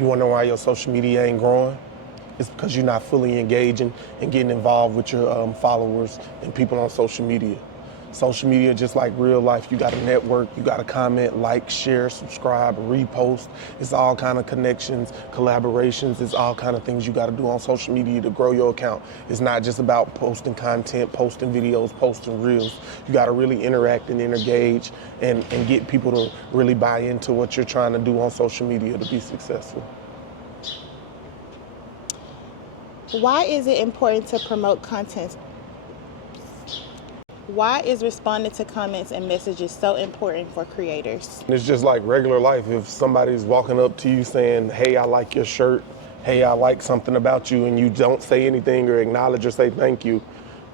You wonder why your social media ain't growing? It's because you're not fully engaging and getting involved with your followers and people on social media. Social media, just like real life, you got to network, you got to comment, like, share, subscribe, repost. It's all kind of connections, collaborations. It's all kind of things you got to do on social media to grow your account. It's not just about posting content, posting videos, posting reels. You got to really interact and engage and get people to really buy into what you're trying to do on social media to be successful. Why is it important to promote content? Why is responding to comments and messages so important for creators? It's just like regular life. If somebody's walking up to you saying, hey, I like your shirt, hey, I like something about you, and you don't say anything or acknowledge or say thank you,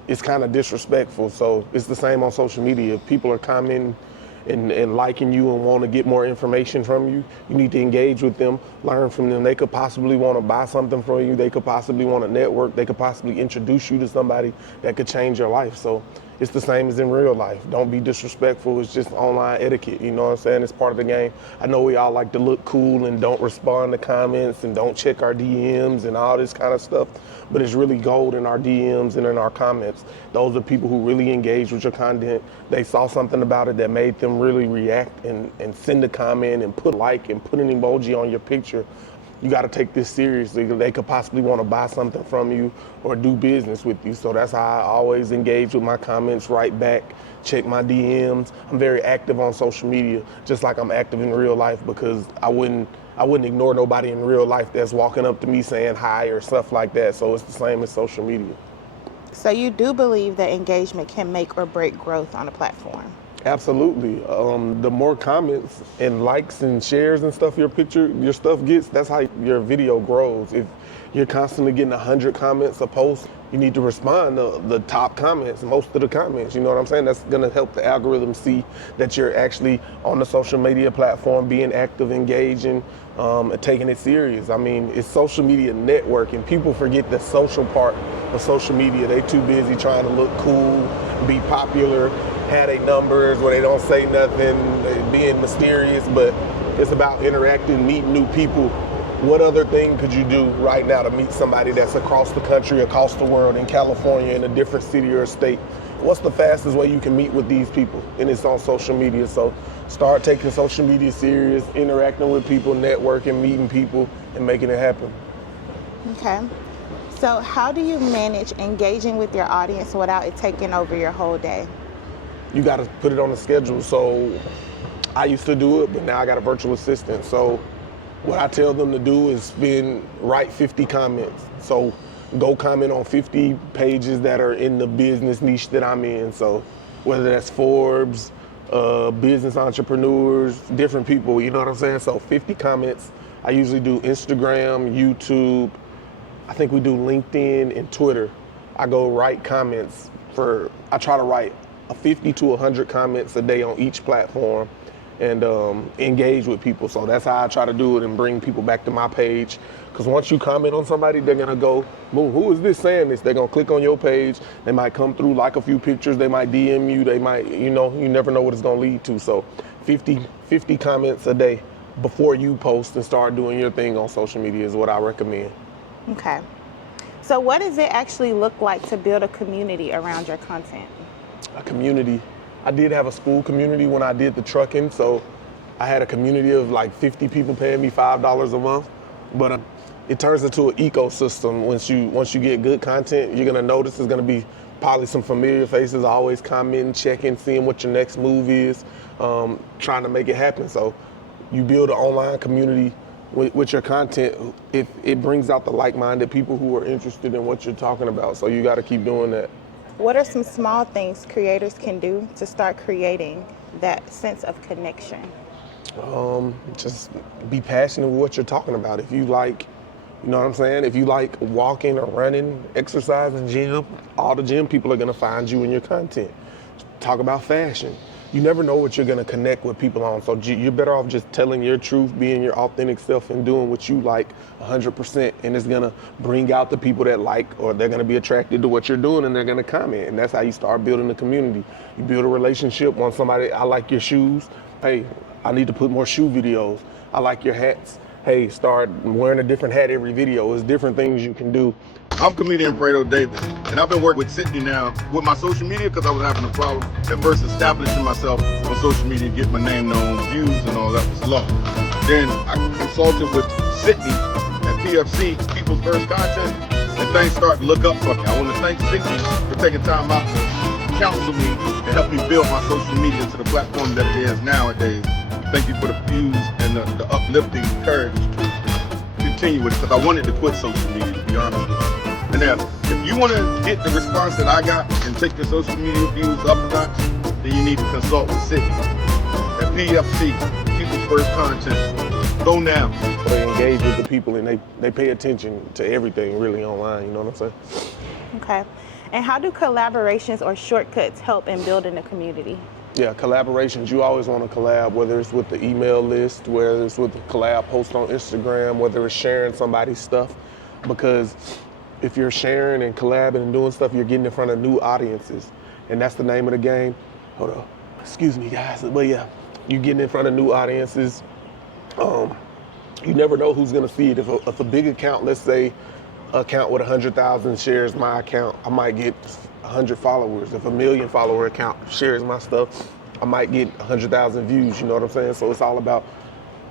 it's kind of disrespectful. So it's the same on social media. If people are commenting and liking you and want to get more information from you, you need to engage with them, learn from them. They could possibly want to buy something from you. They could possibly want to network. They could possibly introduce you to somebody that could change your life. So it's the same as in real life. Don't be disrespectful. It's just online etiquette. You know what I'm saying? It's part of the game. I know we all like to look cool and don't respond to comments and don't check our DMs and all this kind of stuff, but it's really gold in our DMs and in our comments. Those are people who really engage with your content. They saw something about it that made them really react and send a comment and put a like and put an emoji on your picture. You got to take this seriously. They could possibly want to buy something from you or do business with you. So that's how I always engage with my comments, write back, check my DMs. I'm very active on social media, just like I'm active in real life, because I wouldn't ignore nobody in real life that's walking up to me saying hi or stuff like that. So it's the same as social media. So you do believe that engagement can make or break growth on a platform? Absolutely. The more comments and likes and shares and stuff your stuff gets, that's how your video grows. If you're constantly getting 100 comments a post, you need to respond to the top comments, most of the comments. You know what I'm saying? That's going to help the algorithm see that you're actually on the social media platform, being active, engaging, and taking it serious. I mean, it's social media networking. People forget the social part of social media. They too busy trying to look cool, be popular, have their numbers where they don't say nothing, being mysterious, but it's about interacting, meeting new people. What other thing could you do right now to meet somebody that's across the country, across the world, in California, in a different city or state? What's the fastest way you can meet with these people? And it's on social media. So start taking social media serious, interacting with people, networking, meeting people, and making it happen. Okay. So how do you manage engaging with your audience without it taking over your whole day? You got to put it on a schedule. So I used to do it, but now I got a virtual assistant. So what I tell them to do is write 50 comments. So go comment on 50 pages that are in the business niche that I'm in. So whether that's Forbes, business entrepreneurs, different people, you know what I'm saying? So 50 comments. I usually do Instagram, YouTube. I think we do LinkedIn and Twitter. I go write comments I try to write 50 to 100 comments a day on each platform and engage with people. So that's how I try to do it and bring people back to my page. Because once you comment on somebody, they're gonna go, well, who is this saying this? They're gonna click on your page. They might come through, like a few pictures. They might DM you. They might, you never know what it's gonna lead to. So 50 comments a day before you post and start doing your thing on social media is what I recommend. Okay. So what does it actually look like to build a community around your content? A community. I did have a school community when I did the trucking, so I had a community of like 50 people paying me $5 a month. But it turns into an ecosystem. Once you get good content, you're gonna notice there's gonna be probably some familiar faces always commenting, checking, seeing what your next move is, trying to make it happen. So you build an online community with your content. It brings out the like-minded people who are interested in what you're talking about. So you got to keep doing that. What are some small things creators can do to start creating that sense of connection? Just be passionate with what you're talking about. If you like, you know what I'm saying? If you like walking or running, exercising, gym, all the gym people are gonna find you in your content. Talk about fashion. You never know what you're gonna connect with people on. So you're better off just telling your truth, being your authentic self and doing what you like 100%. And it's gonna bring out the people that like, or they're gonna be attracted to what you're doing and they're gonna comment. And that's how you start building a community. You build a relationship. Once somebody, I like your shoes. Hey, I need to put more shoe videos. I like your hats. hey, start wearing a different hat every video. There's different things you can do. I'm comedian Fredo Davis, and I've been working with Sydney now with my social media because I was having a problem at first establishing myself on social media, get my name known, views and all that was low. Then I consulted with Sydney at PFC, People's First Content, and things started to look up for me. I want to thank Sydney for taking time out to counsel me and help me build my social media to the platform that it is nowadays. Thank you for the views and the uplifting courage to continue with it, because I wanted to quit social media, to be honest with you. And now, if you want to get the response that I got and take your social media views up a notch, then you need to consult with Sydney at PFC, People's First Content. Go now. They engage with the people and they pay attention to everything really online, you know what I'm saying? Okay. And how do collaborations or shortcuts help in building a community? Yeah, collaborations, you always want to collab, whether it's with the email list, whether it's with a collab post on Instagram, whether it's sharing somebody's stuff, because if you're sharing and collabing and doing stuff, you're getting in front of new audiences. And that's the name of the game. Hold on. Excuse me, guys. But yeah, you're getting in front of new audiences. You never know who's going to see it. If a big account, let's say account with 100,000 shares my account, I might get 100 followers. If a 1 million follower account shares my stuff, I might get 100,000 views. You know what I'm saying? So it's all about,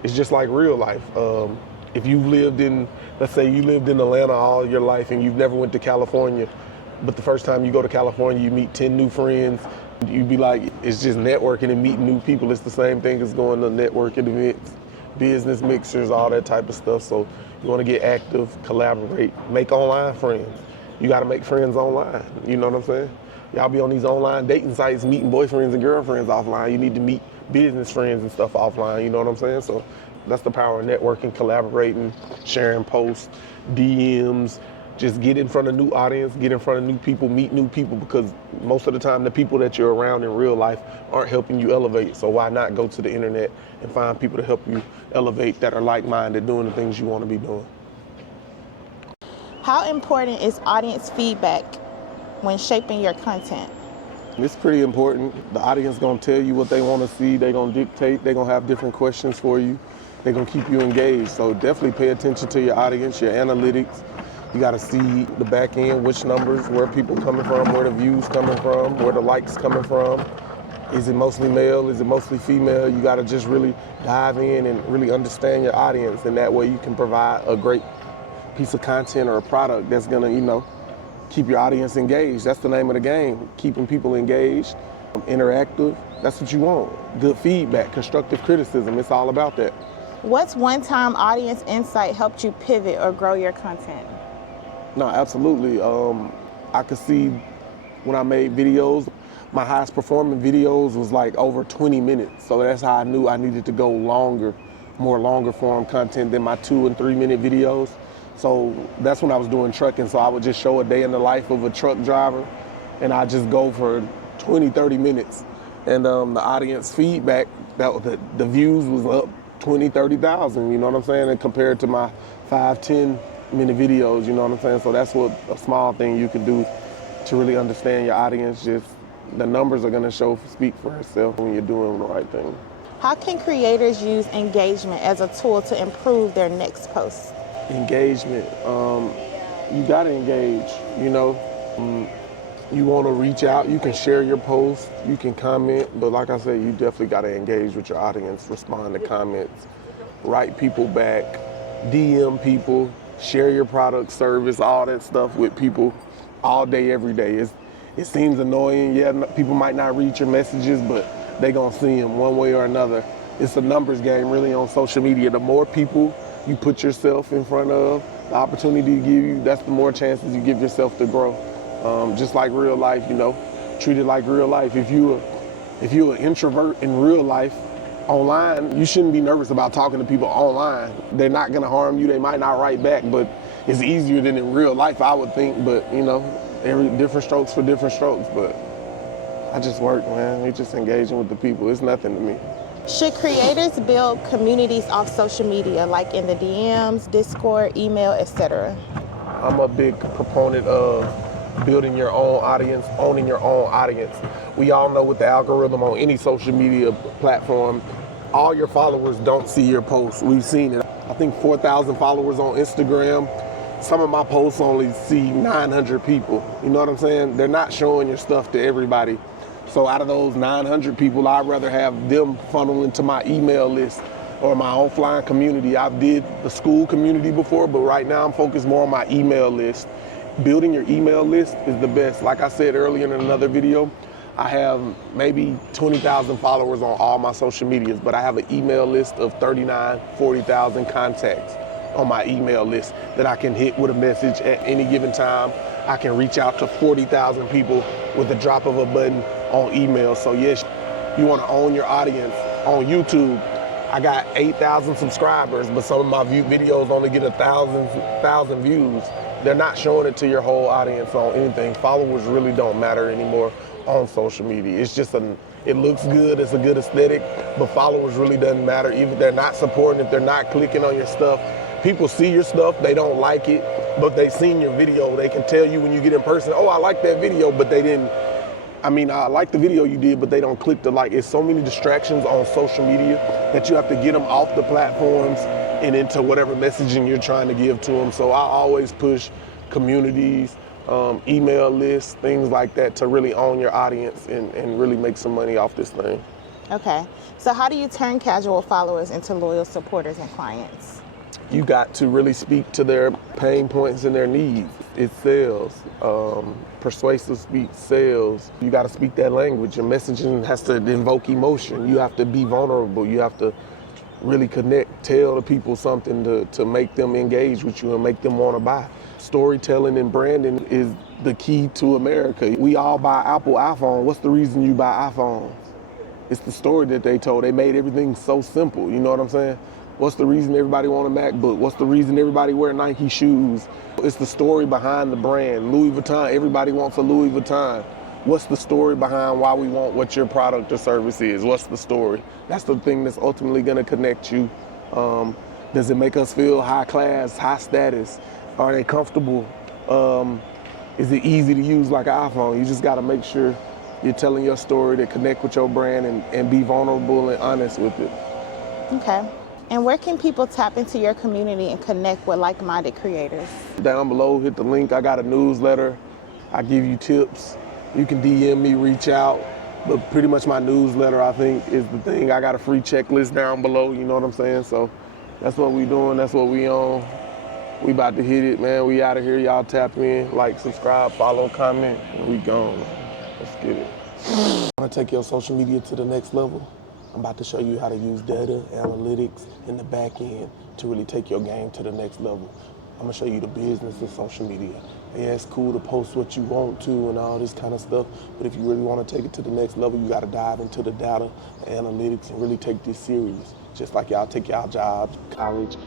it's just like real life. If you've lived in, let's say you lived in Atlanta all your life and you've never went to California, but the first time you go to California, you meet 10 new friends, you'd be like, it's just networking and meeting new people. It's the same thing as going to networking events, business mixers, all that type of stuff. So you want to get active, collaborate, make online friends. You got to make friends online. You know what I'm saying? Y'all be on these online dating sites meeting boyfriends and girlfriends offline. You need to meet business friends and stuff offline. You know what I'm saying? So that's the power of networking, collaborating, sharing posts, DMs. Just get in front of new audience, get in front of new people, meet new people, because most of the time the people that you're around in real life aren't helping you elevate. So why not go to the internet and find people to help you elevate that are like-minded, doing the things you want to be doing. How important is audience feedback when shaping your content? It's pretty important. The audience gonna tell you what they want to see. They gonna dictate. They gonna have different questions for you. They gonna keep you engaged. So definitely pay attention to your audience, your analytics. You gotta see the back end, which numbers, where people coming from, where the views coming from, where the likes coming from. Is it mostly male? Is it mostly female? You gotta just really dive in and really understand your audience, and that way you can provide a great piece of content or a product that's gonna, keep your audience engaged. That's the name of the game, keeping people engaged, interactive. That's what you want. Good feedback, constructive criticism. It's all about that. What's one-time audience insight helped you pivot or grow your content? No, absolutely. I could see when I made videos, my highest performing videos was like over 20 minutes. So that's how I knew I needed to go longer, more longer form content than my 2 and 3 minute videos. So that's when I was doing trucking. So I would just show a day in the life of a truck driver, and I just go for 20, 30 minutes. And the audience feedback, the views was up 20, 30,000, you know what I'm saying? And compared to my 5, 10 minute videos, you know what I'm saying? So that's what a small thing you can do to really understand your audience. Just the numbers are gonna speak for itself when you're doing the right thing. How can creators use engagement as a tool to improve their next post? Engagement, you gotta engage, you wanna reach out, you can share your post, you can comment, but like I said, you definitely gotta engage with your audience, respond to comments, write people back, DM people, share your product, service, all that stuff with people all day, every day. It seems annoying, yeah, people might not read your messages, but they gonna see them one way or another. It's a numbers game really on social media. The more people you put yourself in front of, the opportunity to give you, that's the more chances you give yourself to grow. Just like real life, treat it like real life. If you're an introvert in real life, online, you shouldn't be nervous about talking to people online. They're not gonna harm you, they might not write back, but it's easier than in real life, I would think, but every different strokes for different strokes, but I just work, man. You're just engaging with the people. It's nothing to me. Should creators build communities off social media, like in the DMs, Discord, email, etc.? I'm a big proponent of building your own audience, owning your own audience. We all know with the algorithm on any social media platform, all your followers don't see your posts. We've seen it. I think 4,000 followers on Instagram. Some of my posts only see 900 people. You know what I'm saying? They're not showing your stuff to everybody. So out of those 900 people, I'd rather have them funnel into my email list or my offline community. I've did the school community before, but right now I'm focused more on my email list. Building your email list is the best. Like I said earlier in another video, I have maybe 20,000 followers on all my social medias, but I have an email list of 39, 40,000 contacts on my email list that I can hit with a message at any given time. I can reach out to 40,000 people with the drop of a button on email. So yes, you want to own your audience. On YouTube, I got 8,000 subscribers, but some of my videos only get 1,000 views. They're not showing it to your whole audience on anything. Followers really don't matter anymore on social media. It's just it looks good, it's a good aesthetic, but followers really doesn't matter. Even if they're not supporting, if they're not clicking on your stuff, people see your stuff, they don't like it, but they seen your video. They can tell you when you get in person, oh, I like that video, but they didn't, I like the video you did, but they don't click the like. It's so many distractions on social media that you have to get them off the platforms and into whatever messaging you're trying to give to them. So I always push communities, email lists, things like that to really own your audience and really make some money off this thing. Okay, so how do you turn casual followers into loyal supporters and clients? You got to really speak to their pain points and their needs. It sells. Persuasive speech sells. You got to speak that language. Your messaging has to invoke emotion. You have to be vulnerable. You have to really connect, tell the people something to make them engage with you and make them want to buy. Storytelling and branding is the key to America. We all buy Apple iPhone. What's the reason you buy iPhones? It's the story that they told. They made everything so simple, you know what I'm saying? What's the reason everybody want a MacBook? What's the reason everybody wear Nike shoes? It's the story behind the brand. Louis Vuitton, everybody wants a Louis Vuitton. What's the story behind why we want what your product or service is? What's the story? That's the thing that's ultimately gonna connect you. Does it make us feel high class, high status? Are they comfortable? Is it easy to use like an iPhone? You just gotta make sure you're telling your story to connect with your brand and be vulnerable and honest with it. Okay. And where can people tap into your community and connect with like-minded creators? Down below, hit the link. I got a newsletter. I give you tips. You can DM me, reach out. But pretty much my newsletter, I think, is the thing. I got a free checklist down below, you know what I'm saying? So that's what we doing, that's what we on. We about to hit it, man. We out of here. Y'all tap in, like, subscribe, follow, comment, and we gone. Let's get it. I want to take your social media to the next level. I'm about to show you how to use data, analytics, in the back end to really take your game to the next level. I'm gonna show you the business of social media. Yeah, it's cool to post what you want to and all this kind of stuff, but if you really want to take it to the next level, you gotta dive into the data, analytics, and really take this serious. Just like y'all take y'all jobs, college.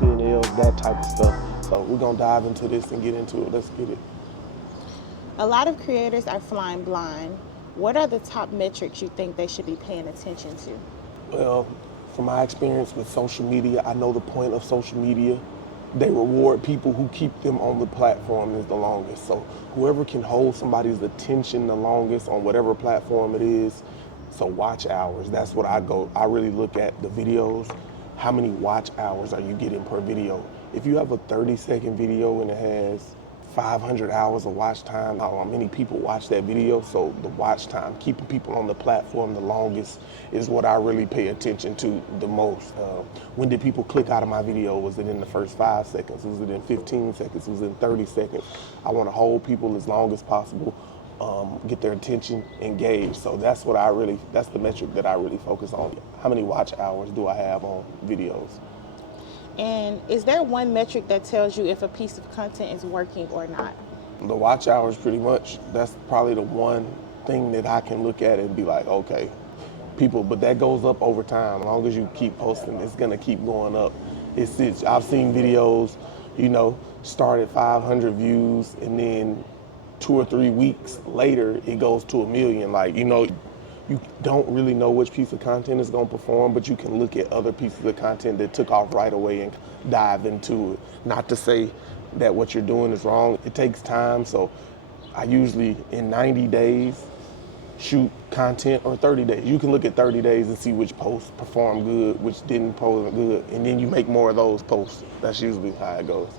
P&Ls, that type of stuff. So we're gonna dive into this and get into it. Let's get it. A lot of creators are flying blind. What are the top metrics you think they should be paying attention to? Well, from my experience with social media, I know the point of social media. They reward people who keep them on the platform is the longest. So whoever can hold somebody's attention the longest on whatever platform it is, so watch hours, that's what I really look at the videos. How many watch hours are you getting per video? If you have a 30-second video and it has 500 hours of watch time, how many people watch that video? So the watch time, keeping people on the platform the longest is what I really pay attention to the most. When did people click out of my video? Was it in the first 5 seconds? Was it in 15 seconds? Was it in 30 seconds? I want to hold people as long as possible, get their attention engaged. So that's the metric that I really focus on. How many watch hours do I have on videos? And is there one metric that tells you if a piece of content is working or not? The watch hours, pretty much. That's probably the one thing that I can look at and be like, okay, people, but that goes up over time. As long as you keep posting, it's gonna keep going up. I've seen videos, start at 500 views and then 2 or 3 weeks later it goes to 1 million. Like, you don't really know which piece of content is going to perform, but you can look at other pieces of content that took off right away and dive into it. Not to say that what you're doing is wrong. It takes time. So I usually, in 90 days, shoot content, or 30 days. You can look at 30 days and see which posts perform good, which didn't perform good, and then you make more of those posts. That's usually how it goes.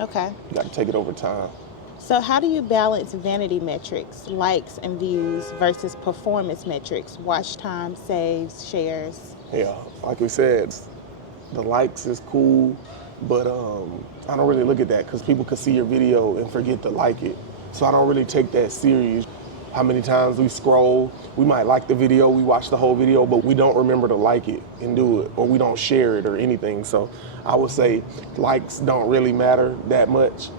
Okay. You got to take it over time. So how do you balance vanity metrics, likes and views, versus performance metrics, watch time, saves, shares? Yeah, like we said, the likes is cool, but I don't really look at that because people could see your video and forget to like it. So I don't really take that serious. How many times we scroll, we might like the video, we watch the whole video, but we don't remember to like it and do it, or we don't share it or anything. So I would say likes don't really matter that much.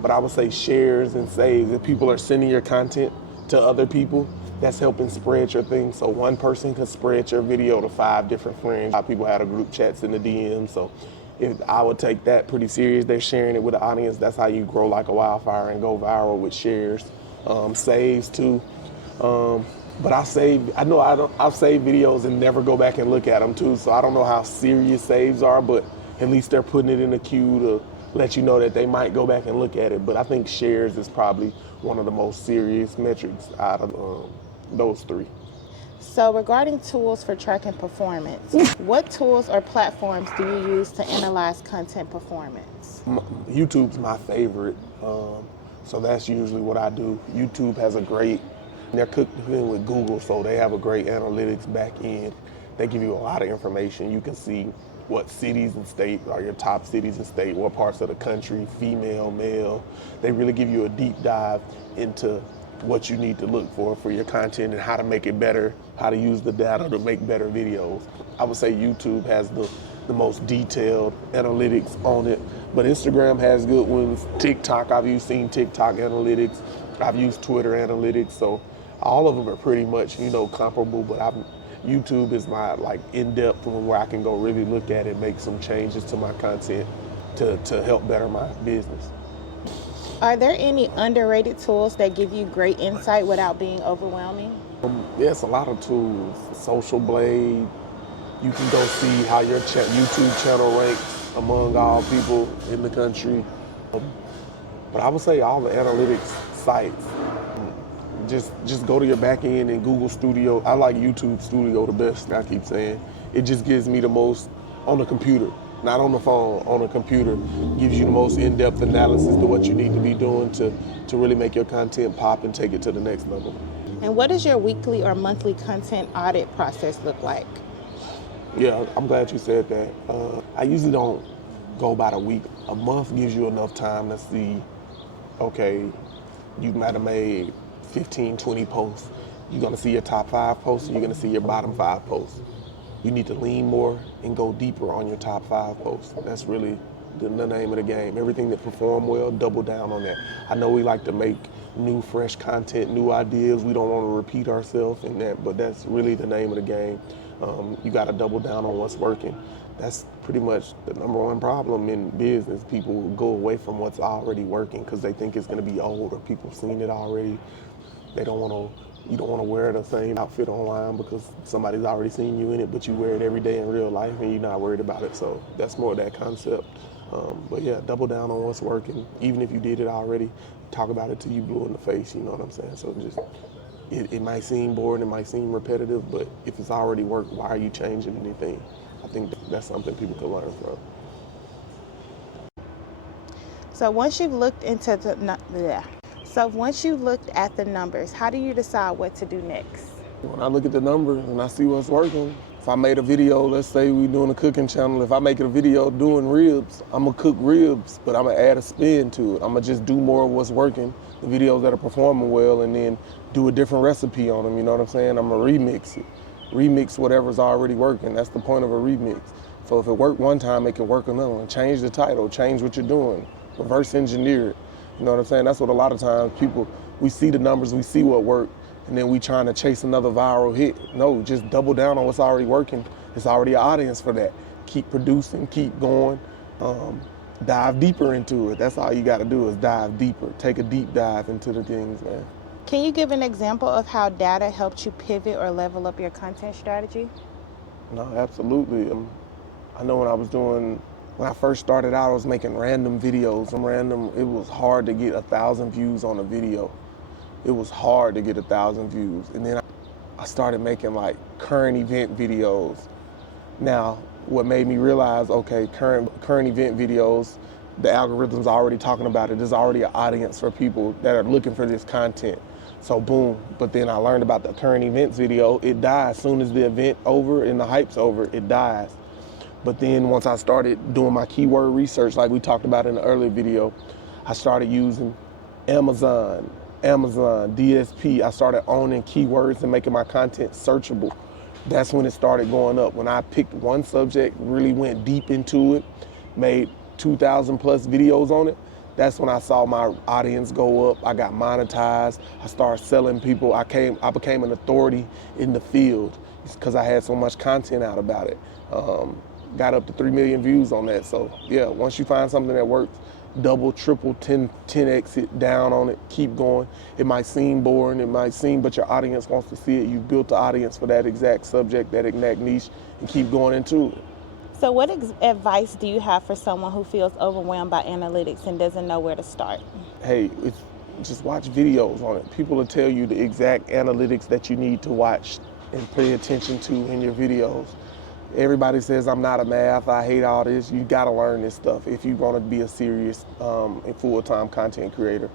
But I would say shares and saves. If people are sending your content to other people, that's helping spread your thing. So one person can spread your video to 5 different friends. People had a group chats in the DM. So I would take that pretty serious. They're sharing it with the audience. That's how you grow like a wildfire and go viral with shares. Saves too. But I've saved videos and never go back and look at them too. So I don't know how serious saves are, but at least they're putting it in the queue to let you know that they might go back and look at it. But I think shares is probably one of the most serious metrics out of those 3. So regarding tools for tracking performance, what tools or platforms do you use to analyze content performance? YouTube's my favorite. So that's usually what I do. YouTube has they're cooking with Google, so they have a great analytics back end. They give you a lot of information. You can see what cities and state are your top cities and state, what parts of the country, female, male. They really give you a deep dive into what you need to look for your content and how to make it better, how to use the data to make better videos. I would say YouTube has the most detailed analytics on it, but Instagram has good ones. TikTok, I've seen TikTok analytics. I've used Twitter analytics. So all of them are pretty much, comparable, but YouTube is my in-depth one where I can go really look at it, make some changes to my content to help better my business. Are there any underrated tools that give you great insight without being overwhelming? Yes, a lot of tools. Social Blade. You can go see how your YouTube channel ranks among all people in the country. But I would say all the analytics sites. Just go to your back end and Google Studio. I like YouTube Studio the best, I keep saying. It just gives me the most on the computer, not on the phone, on the computer. Gives you the most in-depth analysis to what you need to be doing to really make your content pop and take it to the next level. And what does your weekly or monthly content audit process look like? Yeah, I'm glad you said that. I usually don't go by the week. A month gives you enough time to see, okay, you might have made 15, 20 posts. You're gonna see your top 5 posts and you're gonna see your bottom 5 posts. You need to lean more and go deeper on your top 5 posts. That's really the name of the game. Everything that performed well, double down on that. I know we like to make new, fresh content, new ideas. We don't want to repeat ourselves in that, but that's really the name of the game. You gotta double down on what's working. That's pretty much the number one problem in business. People go away from what's already working because they think it's gonna be old or people have seen it already. You don't want to wear the same outfit online because somebody's already seen you in it, but you wear it every day in real life and you're not worried about it. So that's more of that concept. But yeah, double down on what's working. Even if you did it already, talk about it till you blue in the face, you know what I'm saying? So it might seem boring, it might seem repetitive, but if it's already worked, why are you changing anything? I think that's something people can learn from. So once you've looked at the numbers, how do you decide what to do next? When I look at the numbers and I see what's working, if I made a video, let's say we're doing a cooking channel, if I make a video doing ribs, I'm gonna cook ribs, but I'm gonna add a spin to it. I'm gonna just do more of what's working, the videos that are performing well, and then do a different recipe on them, you know what I'm saying? I'm gonna remix it. Remix whatever's already working. That's the point of a remix. So if it worked one time, it can work another one. Change the title, change what you're doing, reverse engineer it. You know what I'm saying? That's what a lot of times we see the numbers, we see what worked, and then we trying to chase another viral hit. No, just double down on what's already working. It's already an audience for that. keep producing, keep going, dive deeper into it. That's all you got to do is dive deeper. Take a deep dive into the things, man. Can you give an example of how data helped you pivot or level up your content strategy? No, absolutely. I know when I first started out, I was making random videos. It was hard to get 1,000 views on a video. It was hard to get 1,000 views. And then I started making like current event videos. Now, what made me realize, okay, current event videos, the algorithm's already talking about it. There's already an audience for people that are looking for this content. So boom, but then I learned about the current events video. It dies as soon as the event over and the hype's over, it dies. But then once I started doing my keyword research, like we talked about in the earlier video, I started using Amazon, DSP. I started owning keywords and making my content searchable. That's when it started going up. When I picked one subject, really went deep into it, made 2,000 plus videos on it, that's when I saw my audience go up. I got monetized. I started selling people. I became an authority in the field because I had so much content out about it. Got up to 3 million views on that. So yeah, once you find something that works, double, triple, 10x it down on it, keep going. It might seem boring, but your audience wants to see it. You've built the audience for that exact subject, that exact niche, and keep going into it. So what advice do you have for someone who feels overwhelmed by analytics and doesn't know where to start? Hey, just watch videos on it. People will tell you the exact analytics that you need to watch and pay attention to in your videos. Everybody says, I'm not a math, I hate all this. You gotta learn this stuff if you wanna be a serious and full-time content creator.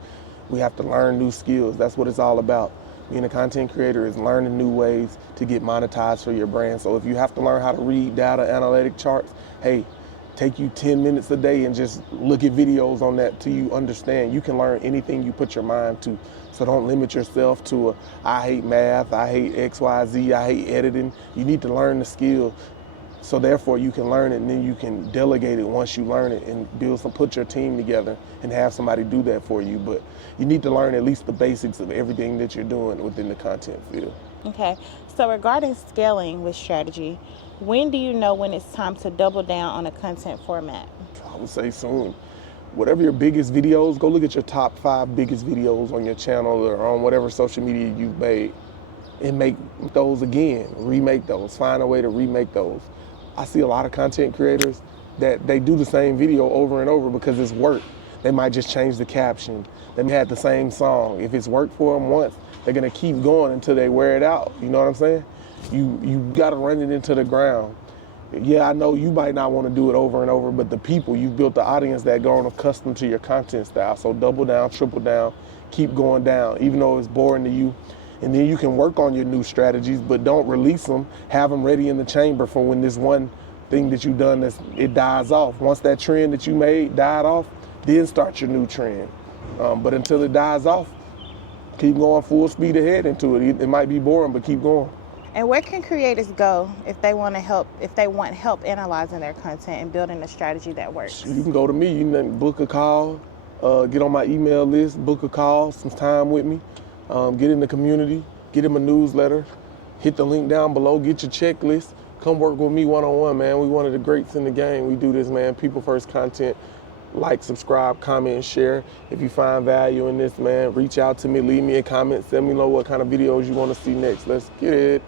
We have to learn new skills. That's what it's all about. Being a content creator is learning new ways to get monetized for your brand. So if you have to learn how to read data analytic charts, hey, take you 10 minutes a day and just look at videos on that till you understand. You can learn anything you put your mind to. So don't limit yourself to I hate math, I hate XYZ, I hate editing. You need to learn the skill. So therefore you can learn it and then you can delegate it once you learn it and put your team together and have somebody do that for you. But you need to learn at least the basics of everything that you're doing within the content field. Okay, so regarding scaling with strategy, when do you know when it's time to double down on a content format? I would say soon. Whatever your biggest videos, go look at your top 5 biggest videos on your channel or on whatever social media you've made and make those again, remake those, find a way to remake those. I see a lot of content creators that they do the same video over and over because it's work. They might just change the caption. They may have the same song. If it's worked for them once, they're gonna keep going until they wear it out. You know what I'm saying? You gotta run it into the ground. Yeah, I know you might not wanna do it over and over, but you've built the audience that grown accustomed to your content style. So double down, triple down, keep going down, even though it's boring to you. And then you can work on your new strategies, but don't release them. Have them ready in the chamber for when this one thing that you've done, it dies off. Once that trend that you made died off, then start your new trend. But until it dies off, keep going full speed ahead into it. It might be boring, but keep going. And where can creators go if they want help analyzing their content and building a strategy that works? You can go to me. You can book a call, get on my email list, book a call, some time with me. Get in the community, get him a newsletter, hit the link down below, get your checklist, come work with me one-on-one, man. We one of the greats in the game. We do this, man. People first content. Like, subscribe, comment, and share. If you find value in this, man, reach out to me, leave me a comment, let me know what kind of videos you want to see next. Let's get it.